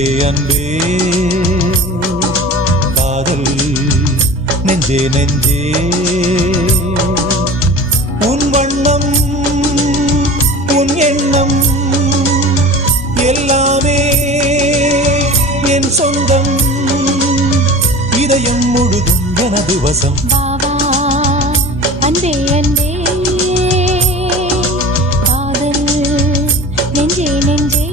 அன்பே அன்பே காதல் நெஞ்சே நெஞ்சே உன் வண்ணம் உன் எண்ணம் எல்லாமே என் சொந்தம் இதயம் முழுதும் எனது வசம் பாவா அன்பே அன்பே காதல் நெஞ்சே நெஞ்சே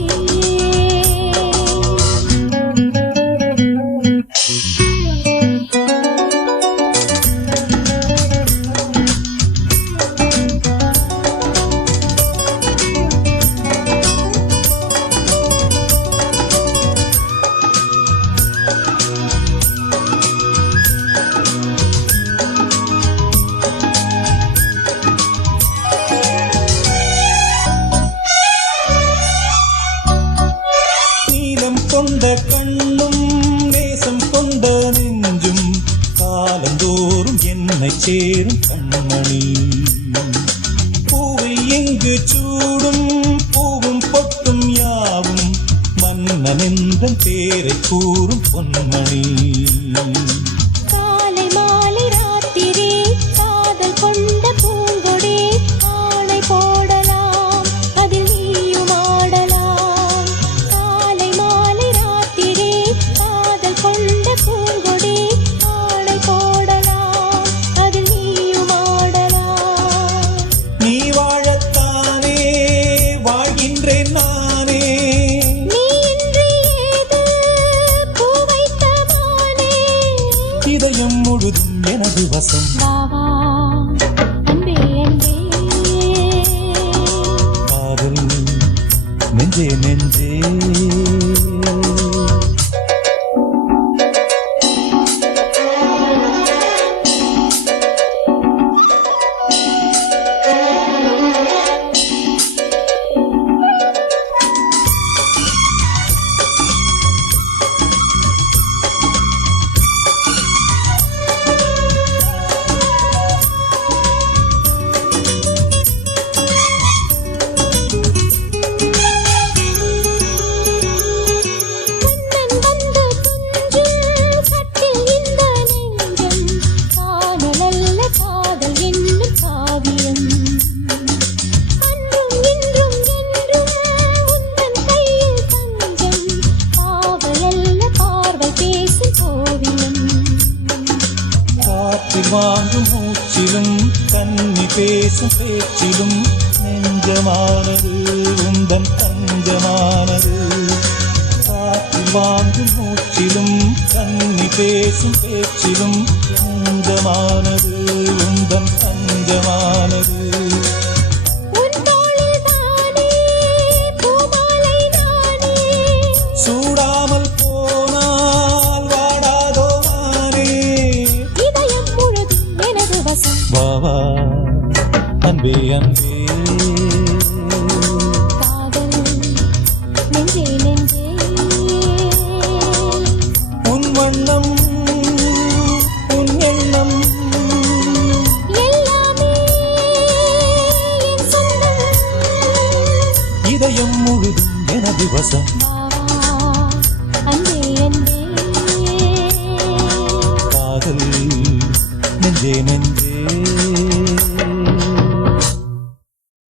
கொண்ட கண்ணும் நேசம் கொண்ட நெஞ்சும் காலந்தோறும் என்னை சேரும் கண்மணி பூவை எங்கு சூடும் பூவும் பொட்டும் யாவும் மன்னனெந்தன் பேரை கூறும் பொன்மணி காலை மாலை ராத்திரி காதல் கொண்ட பூங்கொடி ஆணை போடலாம் அதில் நீயும் ஆடலாம் காலை மாலை ராத்திரி காதல் கொண்ட பூங்கொடி ஆணை போடலாம் அதில் நீயும் ஆடலாம் நீ வாழத்தானே வாழ்கின்றேன் நானே நீ இன்றி ஏது பூ வைத்த மானே இதயம் முழுதும் எனது வசம் பாவா அன்பே அன்பே காதல் நெஞ்சே நெஞ்சே வாங்கும் மூச்சிலும் கண்ணி பேசும் பேச்சிலும் நெஞ்சமானது உந்தன் தஞ்சமானது காற்றில் வாங்கும் மூச்சிலும் கண்ணி பேசும் பேச்சிலும் நெஞ்சமானது உந்தன் தஞ்சமானது சூடாமல் போனால் வாடாதோ மானே வாவா அன்பே அன்பே காதல் நெஞ்சே நெஞ்சே உன் வண்ணம் உன் எண்ணம் எல்லாமே என் சொந்தம் இதயம் முழுதும் எனது வசம் பாவா அன்பே அன்பே காதல் நெஞ்சே நெஞ்சே